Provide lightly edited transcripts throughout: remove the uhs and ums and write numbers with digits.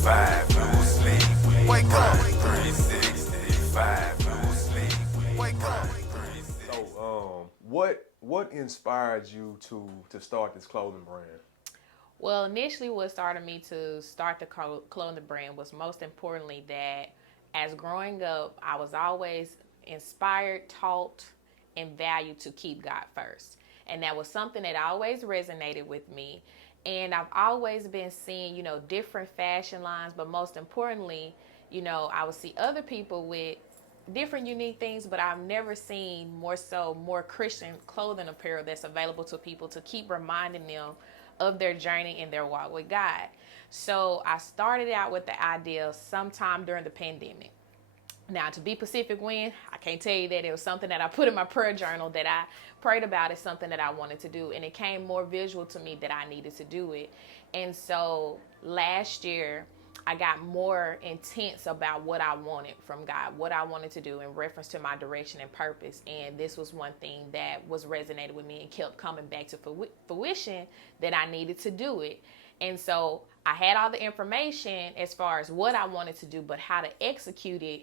365, no sleep. Wake up. 365, no sleep. Wake up. So, what inspired you to start this clothing brand? Well, initially, what started me to start the clothing brand was most importantly that as growing up, I was always inspired, taught, and valued to keep God first. And that was something that always resonated with me. And I've always been seeing, different fashion lines, but most importantly, I would see other people with different unique things, but I've never seen more Christian clothing apparel that's available to people to keep reminding them of their journey and their walk with God. So I started out with the idea sometime during the pandemic. Now, to be specific, when I can't tell you that it was something that I put in my prayer journal that I prayed about. It's something that I wanted to do, and it came more visual to me that I needed to do it. And so last year, I got more intense about what I wanted from God, what I wanted to do in reference to my direction and purpose. And this was one thing that was resonated with me and kept coming back to fruition that I needed to do it. And so I had all the information as far as what I wanted to do, but how to execute it,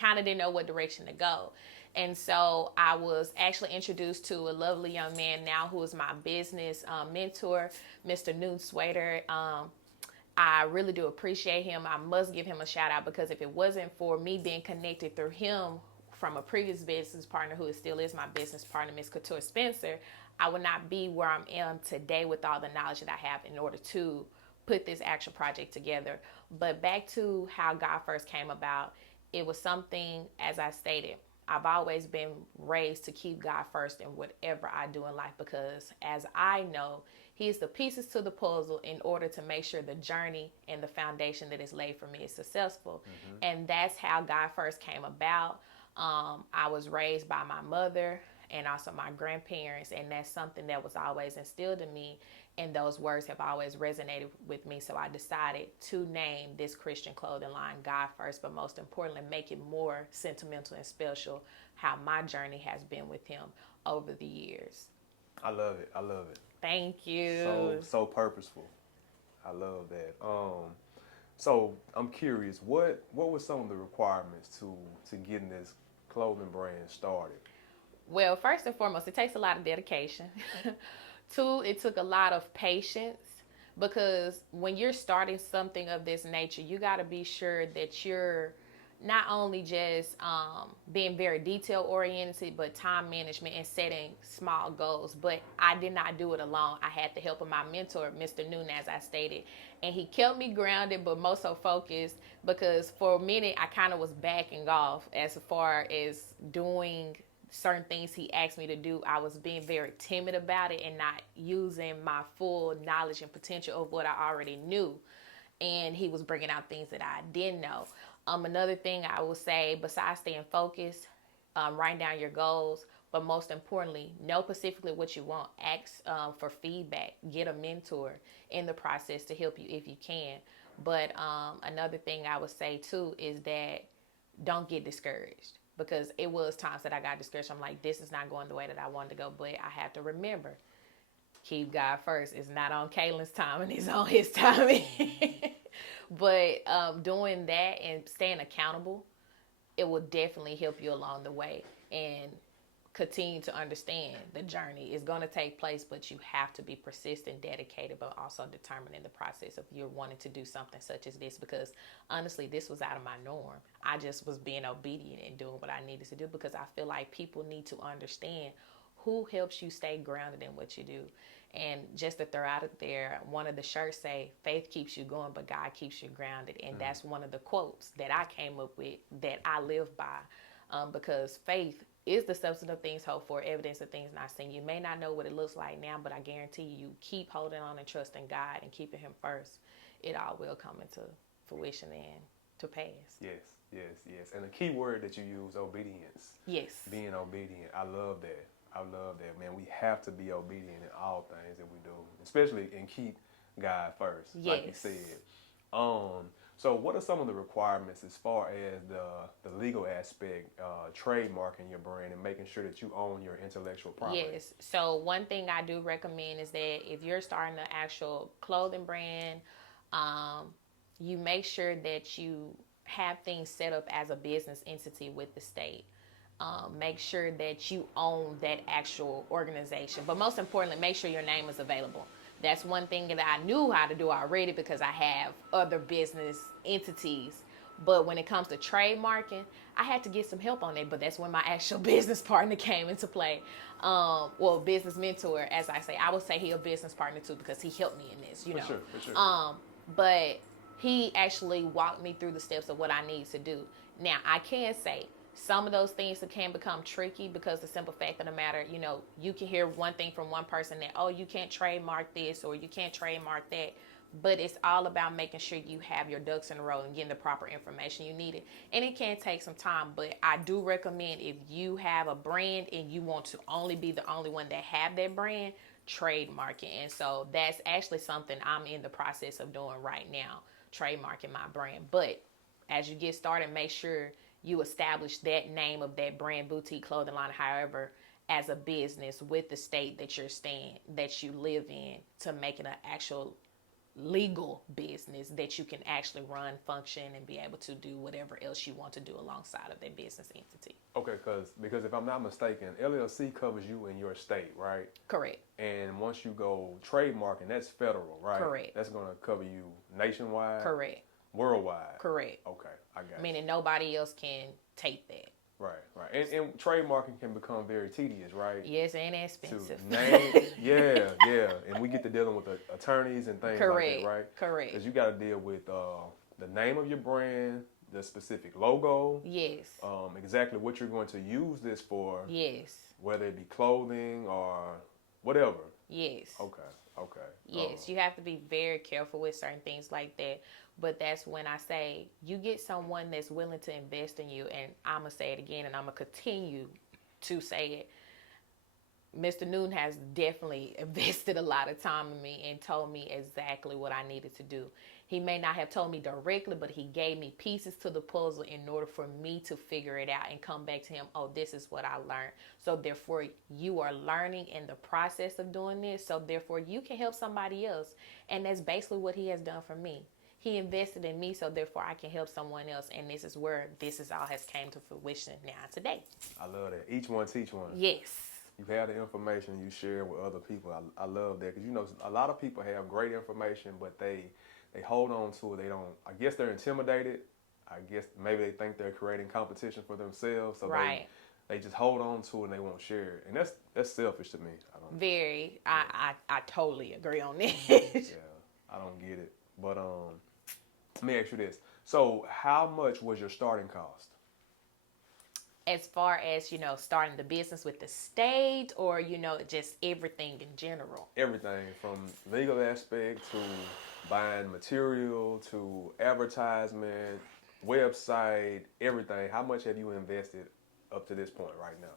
kind of didn't know what direction to go. And so I was actually introduced to a lovely young man now who is my business mentor, Mr. Newton Swader. I really do appreciate him. I must give him a shout out because if it wasn't for me being connected through him from a previous business partner who still is my business partner, Miss Couture Spencer, I would not be where I am today with all the knowledge that I have in order to put this actual project together. But back to how God first came about, it was something, as I stated, I've always been raised to keep God first in whatever I do in life because as I know, He's the pieces to the puzzle in order to make sure the journey and the foundation that is laid for me is successful. Mm-hmm. And that's how God first came about. I was raised by my mother and also my grandparents, and that's something that was always instilled in me. And those words have always resonated with me. So I decided to name this Christian clothing line God First, but most importantly, make it more sentimental and special how my journey has been with Him over the years. I love it. I love it. Thank you. So purposeful. I love that. So I'm curious, what were some of the requirements to getting this clothing brand started? Well, first and foremost, it takes a lot of dedication. Two, it took a lot of patience because when you're starting something of this nature, you got to be sure that you're not only just being very detail oriented, but time management and setting small goals. But I did not do it alone. I had the help of my mentor, Mr. Noon, as I stated, and he kept me grounded, but most so focused because for a minute I kind of was backing off as far as doing certain things he asked me to do. I was being very timid about it and not using my full knowledge and potential of what I already knew. And he was bringing out things that I didn't know. Another thing I would say, besides staying focused, writing down your goals, but most importantly, know specifically what you want. Ask for feedback. Get a mentor in the process to help you if you can. But another thing I would say too is that don't get discouraged because it was times that I got discouraged. I'm like, this is not going the way that I wanted to go. But I have to remember, keep God first. It's not on Kaylin's time and it's on His timing. But doing that and staying accountable, it will definitely help you along the way and continue to understand the journey is going to take place, but you have to be persistent, dedicated, but also determined in the process of you wanting to do something such as this because honestly, this was out of my norm. I just was being obedient and doing what I needed to do because I feel like people need to understand who helps you stay grounded in what you do. And just to throw out there, one of the shirts say, faith keeps you going, but God keeps you grounded. And that's one of the quotes that I came up with that I live by because faith is the substance of things hoped for, evidence of things not seen. You may not know what it looks like now, but I guarantee you keep holding on and trusting God and keeping Him first. It all will come into fruition and to pass. Yes. And the key word that you use, obedience. Yes. Being obedient. I love that. Man. We have to be obedient in all things that we do, especially and keep God first, like you said. So what are some of the requirements as far as the legal aspect, trademarking your brand and making sure that you own your intellectual property? Yes. So one thing I do recommend is that if you're starting an actual clothing brand, you make sure that you have things set up as a business entity with the state. Make sure that you own that actual organization. But most importantly, make sure your name is available. That's one thing that I knew how to do already because I have other business entities. But when it comes to trademarking, I had to get some help on it. But that's when my actual business partner came into play. Well, business mentor, as I say. I would say he a business partner too because he helped me in this, you know. For sure. But he actually walked me through the steps of what I need to do. Now, I can say some of those things can become tricky because the simple fact of the matter, you know, you can hear one thing from one person that, oh, you can't trademark this or you can't trademark that. But it's all about making sure you have your ducks in a row and getting the proper information you needed. And it can take some time, but I do recommend if you have a brand and you want to only be the only one that have that brand, trademark it. And so that's actually something I'm in the process of doing right now, trademarking my brand. But as you get started, make sure you establish that name of that brand, boutique clothing line, however, as a business with the state that you're staying, that you live in, to make it an actual legal business that you can actually run, function, and be able to do whatever else you want to do alongside of that business entity. Okay, because if I'm not mistaken, LLC covers you in your state, right? Correct. And once you go trademarking, that's federal, right? Correct. That's going to cover you nationwide? Correct. Worldwide? Correct. Okay, I got it. Meaning nobody else can take that. Right. And trademarking can become very tedious, right? Yes, and expensive. To name, yeah. And we get to dealing with the attorneys and things like that, right? Correct. Because you got to deal with the name of your brand, the specific logo. Yes. Exactly what you're going to use this for. Yes. Whether it be clothing or whatever. Yes. Okay. Yes, you have to be very careful with certain things like that. But that's when I say you get someone that's willing to invest in you. And I'm going to say it again, and I'm going to continue to say it. Mr. Newton has definitely invested a lot of time in me and told me exactly what I needed to do. He may not have told me directly, but he gave me pieces to the puzzle in order for me to figure it out and come back to him. Oh, this is what I learned. So therefore, you are learning in the process of doing this. So therefore, you can help somebody else. And that's basically what he has done for me. He invested in me, so therefore I can help someone else. And this is where all has came to fruition now today. I love that. Each one teach one. Yes. You have the information, you share with other people. I love that because, you know, a lot of people have great information, but they hold on to it. They don't, I guess they're intimidated. I guess maybe they think they're creating competition for themselves. So right. They just hold on to it and they won't share it. And that's selfish to me. Very. I totally agree on that. Yeah, I don't get it. But let me ask you this. So how much was your starting cost? As far as, you know, starting the business with the state or, you know, just everything in general? Everything from legal aspect to buying material to advertisement, website, everything. How much have you invested up to this point right now?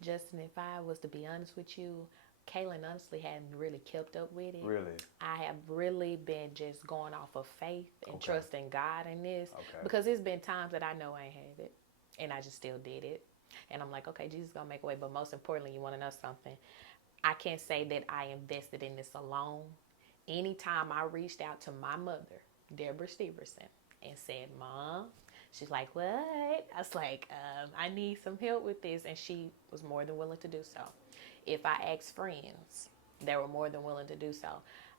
Justin, if I was to be honest with you, Kaylin honestly hadn't really kept up with it. Really? I have really been just going off of faith and trusting God in this. Okay. Because there's been times that I know I ain't have it. And I just still did it. And I'm like, okay, Jesus is going to make a way. But most importantly, you want to know something? I can't say that I invested in this alone. Anytime I reached out to my mother, Deborah Steverson, and said, Mom, she's like, what? I was like, I need some help with this. And she was more than willing to do so. If I asked friends, they were more than willing to do so.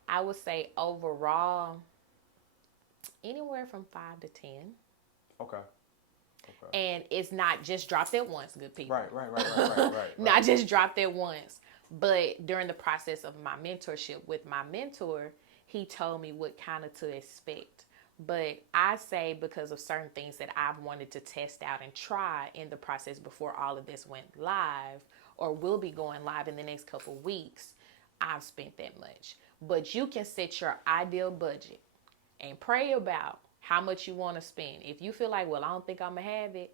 I would say overall, anywhere from 5 to 10. Okay. And it's not just dropped at once, good people. Right. Not just dropped at once. But during the process of my mentorship with my mentor, he told me what kind of to expect. But I say because of certain things that I've wanted to test out and try in the process before all of this went live or will be going live in the next couple of weeks, I've spent that much. But you can set your ideal budget and pray about how much you want to spend. If you feel like, well, I don't think I'm going to have it,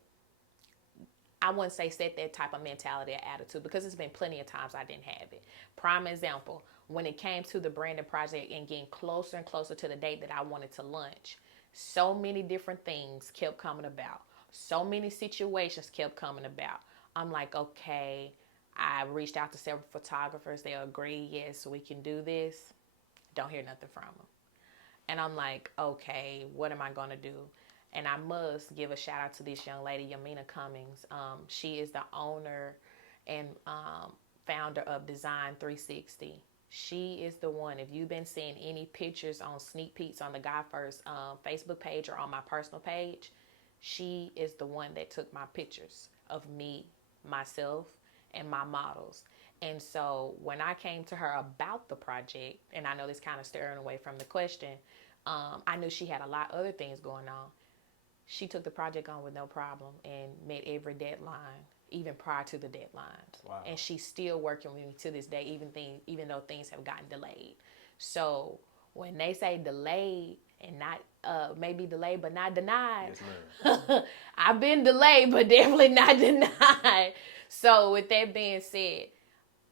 I wouldn't say set that type of mentality or attitude because it's been plenty of times I didn't have it. Prime example, when it came to the branding project and getting closer and closer to the date that I wanted to launch, so many different things kept coming about. So many situations kept coming about. I'm like, okay, I reached out to several photographers. They agreed, yes, we can do this. Don't hear nothing from them. And I'm like, okay, what am I going to do? And I must give a shout out to this young lady, Yamina Cummings. She is the owner and founder of Design 360. She is the one. If you've been seeing any pictures on sneak peeks on the God First Facebook page or on my personal page, she is the one that took my pictures of me, myself, and my models. And so when I came to her about the project, and I know this kind of steering away from the question, I knew she had a lot of other things going on. She took the project on with no problem and met every deadline, even prior to the deadlines. Wow. And she's still working with me to this day, even though things have gotten delayed. So when they say delayed and not maybe delayed but not denied, Yes, ma'am. I've been delayed but definitely not denied. So with that being said,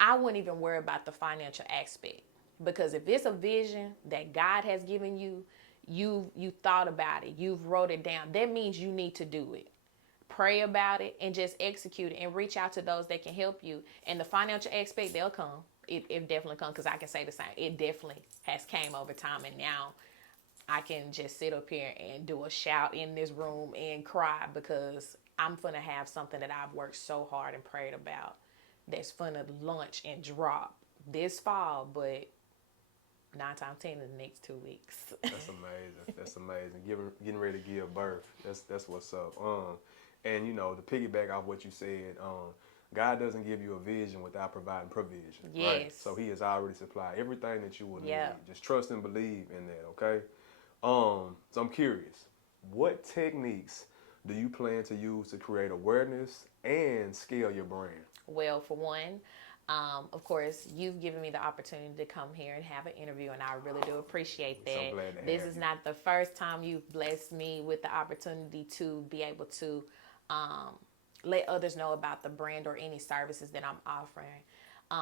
I wouldn't even worry about the financial aspect, because if it's a vision that God has given you, you thought about it, you've wrote it down, that means you need to do it. Pray about it and just execute it and reach out to those that can help you. And the financial aspect, they'll come. It definitely comes, because I can say the same. It definitely has came over time, and now I can just sit up here and do a shout in this room and cry, because I'm going to have something that I've worked so hard and prayed about that's going to launch and drop this fall, but 9 times 10 in the next 2 weeks. That's amazing. That's amazing. Getting ready to give birth. That's what's up. And you know, to piggyback off what you said, God doesn't give you a vision without providing provision. Yes. Right? So He has already supplied everything that you will need. Yeah. Just trust and believe in that. Okay. So I'm curious, what techniques do you plan to use to create awareness and scale your brand? Well, for one, of course, you've given me the opportunity to come here and have an interview, and I really do appreciate that. So glad to This have is you. not the first time you've blessed me with the opportunity to be able to let others know about the brand or any services that I'm offering.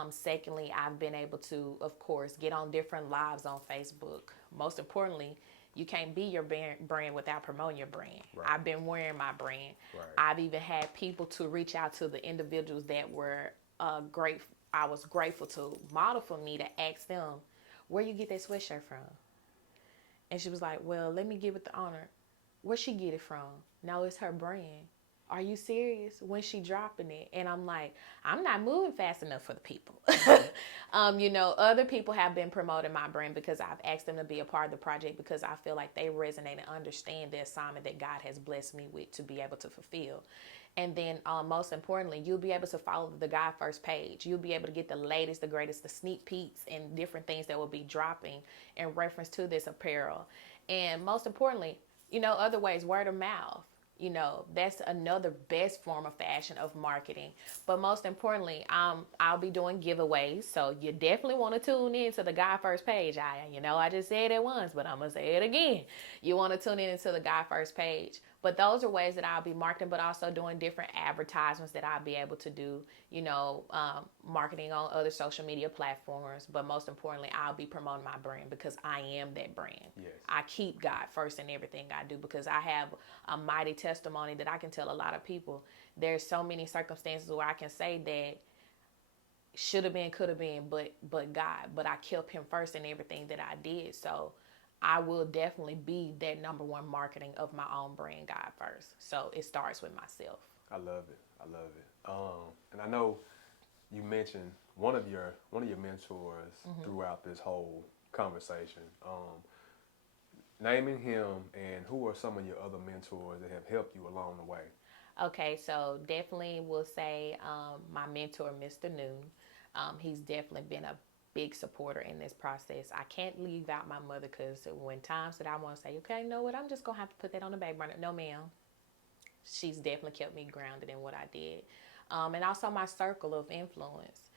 Secondly, I've been able to, of course, get on different lives on Facebook. Most importantly, you can't be your brand without promoting your brand. Right. I've been wearing my brand. Right. I've even had people to reach out to the individuals that were I was grateful to model for me, to ask them, where you get that sweatshirt from? And she was like, well, let me give it the honor. Where she get it from? No, it's her brand. Are you serious? When she dropping it? And I'm like, I'm not moving fast enough for the people. Other people have been promoting my brand because I've asked them to be a part of the project, because I feel like they resonate and understand the assignment that God has blessed me with to be able to fulfill. And then most importantly, you'll be able to follow the God First page. You'll be able to get the latest, the greatest, the sneak peeks and different things that will be dropping in reference to this apparel. And most importantly, other ways, word of mouth. That's another best form of fashion of marketing. But most importantly, I'll be doing giveaways. So you definitely want to tune in to the God First page. I just said it once, but I'm going to say it again. You want to tune in to the God First page. But those are ways that I'll be marketing, but also doing different advertisements that I'll be able to do, marketing on other social media platforms. But most importantly, I'll be promoting my brand, because I am that brand. Yes. I keep God first in everything I do, because I have a mighty testimony that I can tell a lot of people. There's so many circumstances where I can say that should have been, could have been, but God. But I kept Him first in everything that I did. So I will definitely be that number one marketing of my own brand, God First. So it starts with myself. I love it. And I know you mentioned one of your mentors throughout this whole conversation. Naming him, and who are some of your other mentors that have helped you along the way? Okay, so definitely will say my mentor, Mr. Noon. He's definitely been a big supporter in this process. I can't leave out my mother, because when times that I want to say, okay, you know what, I'm just going to have to put that on the back burner. No, ma'am. She's definitely kept me grounded in what I did. And also my circle of influence,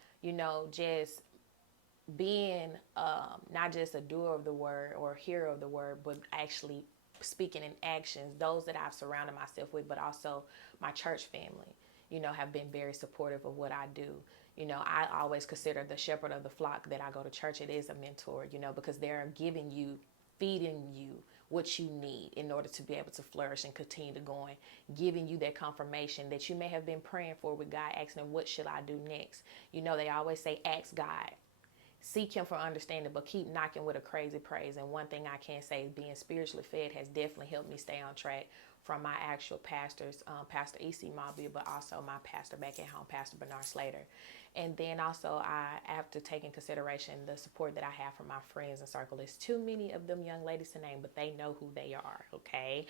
just being not just a doer of the word or hearer of the word, but actually speaking in actions, those that I've surrounded myself with, but also my church family, have been very supportive of what I do. I always consider the shepherd of the flock that I go to church, it is a mentor, because they're giving you, feeding you what you need in order to be able to flourish and continue to go on, giving you that confirmation that you may have been praying for with God, asking him, what should I do next? They always say, ask God. seek him for understanding, but keep knocking with a crazy praise. And one thing I can say is being spiritually fed has definitely helped me stay on track from my actual pastors, Pastor E.C. Mobile, but also my pastor back at home, Pastor Bernard Slater. And then also, after taking consideration the support that I have from my friends and circle, there's too many of them young ladies to name, but they know who they are, okay?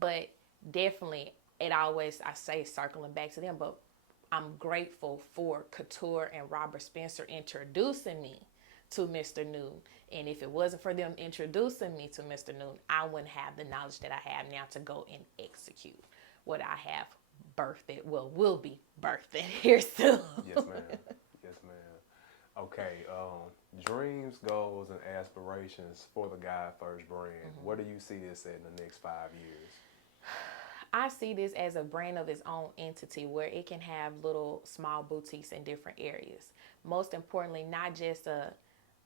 But definitely, I say circling back to them, but I'm grateful for Couture and Robert Spencer introducing me to Mr. Noon. And if it wasn't for them introducing me to Mr. Noon, I wouldn't have the knowledge that I have now to go and execute what I have birthed. Well, will be birthed here soon. Yes, ma'am. Yes, ma'am. Okay. Dreams, goals, and aspirations for the God First brand. Where do you see this at in the next 5 years? I see this as a brand of its own entity where it can have little small boutiques in different areas. Most importantly, not just a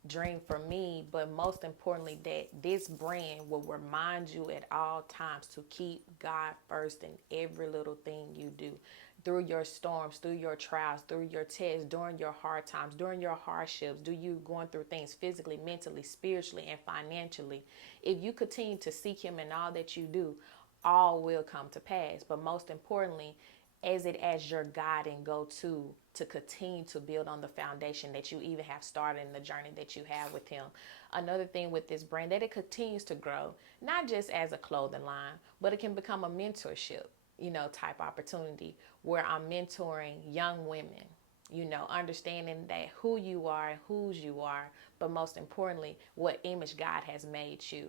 dream for me, but most importantly, that this brand will remind you at all times to keep God first in every little thing you do. Through your storms, through your trials, through your tests, during your hard times, during your hardships, do you going through things physically, mentally, spiritually, and financially. If you continue to seek him in all that you do, all will come to pass. But most importantly, as your guide and go-to to continue to build on the foundation that you even have started in the journey that you have with him. Another thing with this brand, that it continues to grow, not just as a clothing line, but it can become a mentorship, type opportunity where I'm mentoring young women, understanding that who you are and whose you are, but most importantly, what image God has made you.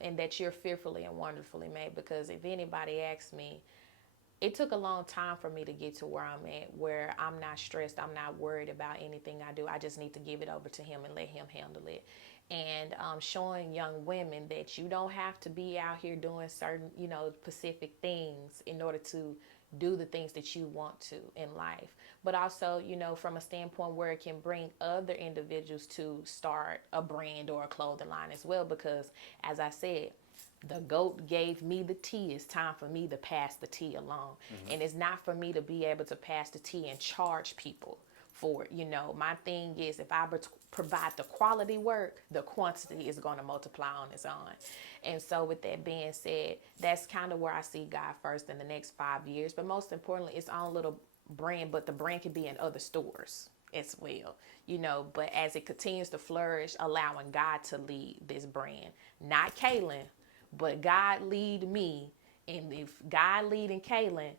And that you're fearfully and wonderfully made. Because if anybody asks me, it took a long time for me to get to where I'm at, where I'm not stressed, I'm not worried about anything I do. I just need to give it over to him and let him handle it. And showing young women that you don't have to be out here doing certain, specific things in order to do the things that you want to in life. But also, from a standpoint where it can bring other individuals to start a brand or a clothing line as well. Because as I said, the GOAT gave me the tea. It's time for me to pass the tea along. And it's not for me to be able to pass the tea and charge people for it. My thing is, if I provide the quality work, the quantity is going to multiply on its own. And so with that being said, that's kind of where I see God First in the next 5 years. But most importantly, its own little brand, but the brand can be in other stores as well, but as it continues to flourish, allowing God to lead this brand, not Kaylin, but God lead me. And if God leading Kaylin,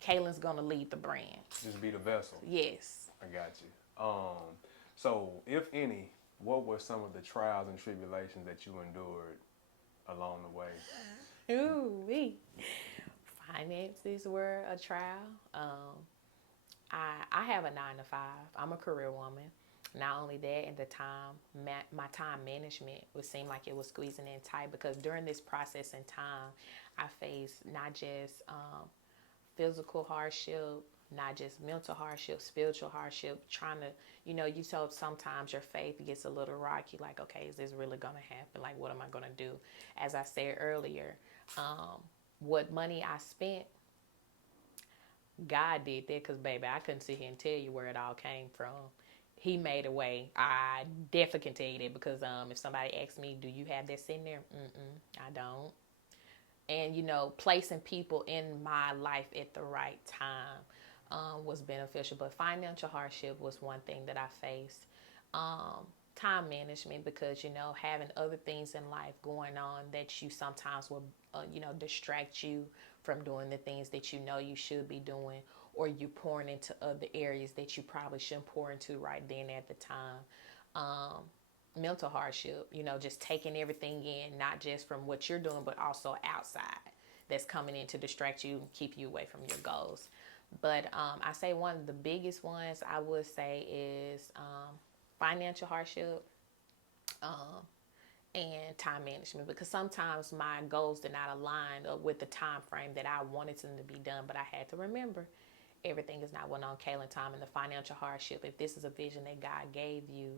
Kaylin's going to lead the brand. Just be the vessel. Yes. I got you. So if any, what were some of the trials and tribulations that you endured along the way? Ooh-wee. Finances were a trial. I have a 9-to-5. I'm a career woman. Not only that, at the time, my time management would seem like it was squeezing in tight, because during this process in time, I faced not just physical hardship, not just mental hardship, spiritual hardship, trying to, you told sometimes your faith gets a little rocky, like, okay, is this really going to happen? Like, what am I going to do? As I said earlier, what money I spent, God did that, because, baby, I couldn't sit here and tell you where it all came from. He made a way. I definitely can tell you that, because if somebody asks me, do you have that sitting there? I don't. And, placing people in my life at the right time was beneficial. But financial hardship was one thing that I faced. Time management, because, having other things in life going on that you sometimes will, distract you from doing the things that you should be doing, or you pouring into other areas that you probably shouldn't pour into right then at the time. Mental hardship, just taking everything in, not just from what you're doing, but also outside that's coming in to distract you and keep you away from your goals. But I say one of the biggest ones I would say is financial hardship and time management, because sometimes my goals did not align with the time frame that I wanted them to be done. But I had to remember, everything is not one on Kaylin time, and the financial hardship, if this is a vision that God gave you,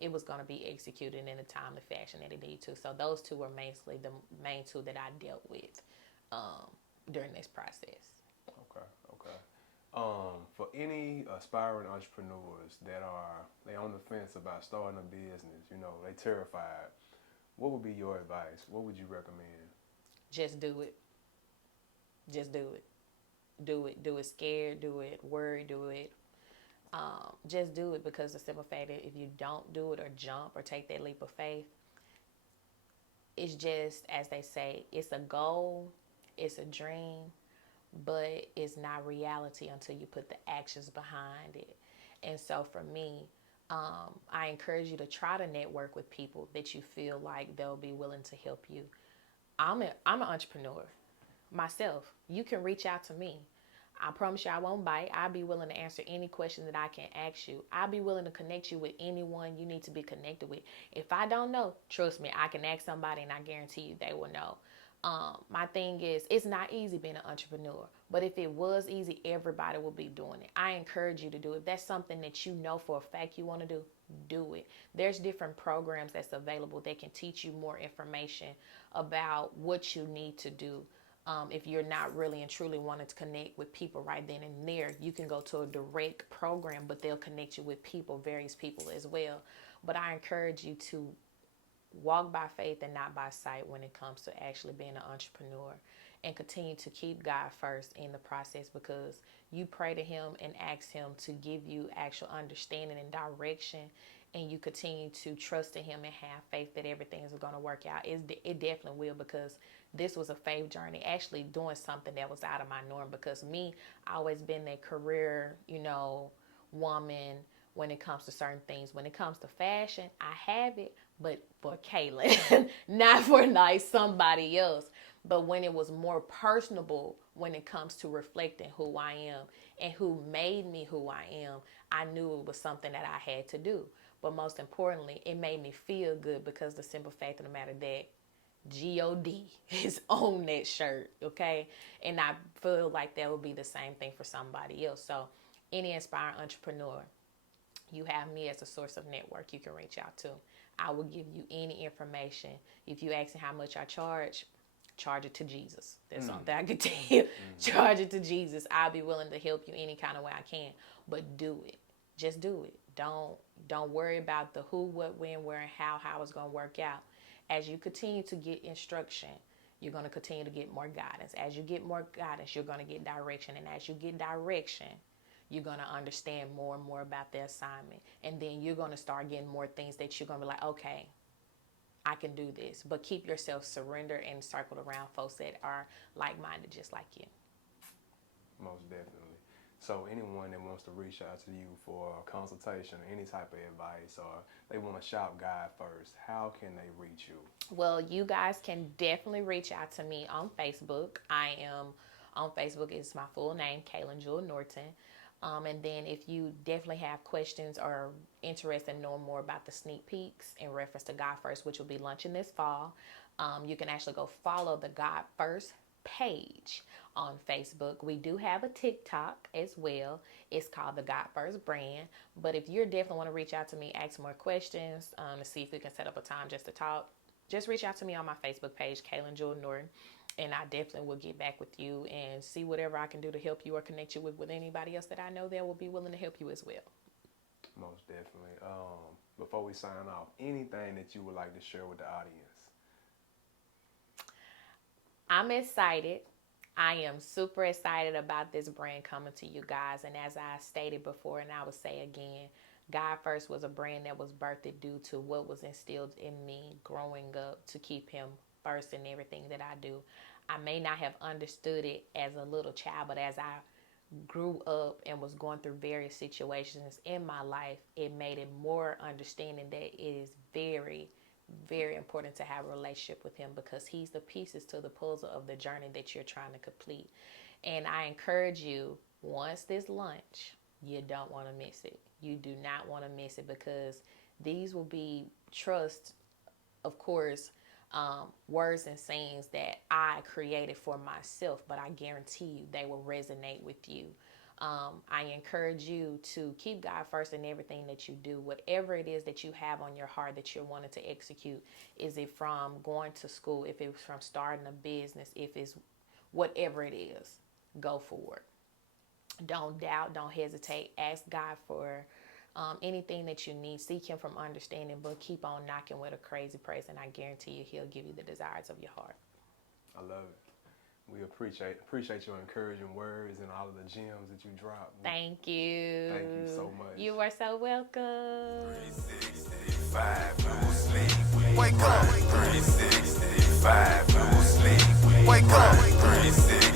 it was going to be executed in a timely fashion that it needed to. So those two were mainly the main two that I dealt with during this process. Okay. For any aspiring entrepreneurs that are they on the fence about starting a business, they terrified. What would be your advice? What would you recommend? Just do it. Just do it. Do it. Do it scared. Do it worried. Do it. Just do it, because the simple fact that if you don't do it or jump or take that leap of faith, it's just, as they say, it's a goal, it's a dream, but it's not reality until you put the actions behind it. And so for me, I encourage you to try to network with people that you feel like they'll be willing to help you. I'm an entrepreneur myself. You can reach out to me. I promise you I won't bite. I'll be willing to answer any question that I can ask you. I'll be willing to connect you with anyone you need to be connected with. If I don't know, trust me, I can ask somebody and I guarantee you they will know. My thing is, it's not easy being an entrepreneur, but if it was easy, everybody would be doing it. I encourage you to do it. If that's something that you know for a fact you want to do it. There's different programs that's available that can teach you more information about what you need to do. If you're not really and truly wanting to connect with people right then and there, you can go to a direct program, but they'll connect you with people, various people as well. But I encourage you to walk by faith and not by sight when it comes to actually being an entrepreneur, and continue to keep God first in the process, because you pray to him and ask him to give you actual understanding and direction, and you continue to trust in him and have faith that everything is going to work out. It definitely will, because this was a faith journey, actually doing something that was out of my norm, because me, I always been a career, woman when it comes to certain things. When it comes to fashion, I have it, but for Kaylin, not for like somebody else. But when it was more personable, when it comes to reflecting who I am and who made me who I am, I knew it was something that I had to do. But most importantly, it made me feel good, because the simple fact of the matter that God is on that shirt, okay? And I feel like that would be the same thing for somebody else. So any aspiring entrepreneur, you have me as a source of network you can reach out to. I will give you any information. If you ask me how much I charge it to Jesus. That's something I can tell you. Charge it to Jesus. I'll be willing to help you any kind of way I can. But do it. Just do it. Don't worry about the who, what, when, where, and how it's going to work out. As you continue to get instruction, you're going to continue to get more guidance. As you get more guidance, you're going to get direction. And as you get direction, you're going to understand more and more about the assignment. And then you're going to start getting more things that you're going to be like, okay, I can do this. But keep yourself surrendered and circled around folks that are like-minded just like you. Most definitely. So anyone that wants to reach out to you for a consultation, any type of advice, or they want to shop God First, how can they reach you? Well, you guys can definitely reach out to me on Facebook. I am on Facebook. It's my full name, Kaylin Jewel Norton. And then if you definitely have questions or interest in knowing more about the sneak peeks in reference to God First, which will be launching this fall, you can actually go follow the God First page on Facebook. We do have a TikTok as well. It's called the God First Brand. But if you definitely want to reach out to me, ask more questions, to see if we can set up a time just to talk, just reach out to me on my Facebook page, Kaylin Jewel Norton. And I definitely will get back with you and see whatever I can do to help you or connect you with anybody else that I know that will be willing to help you as well. Most definitely. Before we sign off, anything that you would like to share with the audience? I'm excited. I am super excited about this brand coming to you guys. And as I stated before, and I will say again, God First was a brand that was birthed due to what was instilled in me growing up to keep him first in everything that I do. I may not have understood it as a little child, but as I grew up and was going through various situations in my life, it made it more understanding that it is very, very important to have a relationship with him, because he's the pieces to the puzzle of the journey that you're trying to complete. And I encourage you, once this launch, you don't want to miss it. You do not want to miss it, because these will be trust, of course, words and sayings that I created for myself, but I guarantee you they will resonate with you. I encourage you to keep God first in everything that you do. Whatever it is that you have on your heart that you're wanting to execute, is it from going to school, if it's from starting a business, if it's whatever it is, go for it. Don't doubt, don't hesitate. Ask God for anything that you need. Seek Him from understanding, but keep on knocking with a crazy praise, and I guarantee you He'll give you the desires of your heart. I love it. We appreciate your encouraging words and all of the gems that you drop. Thank you. Thank you so much. You are so welcome. 365, no sleep. Wake up. 365, no sleep. Wake up. 365.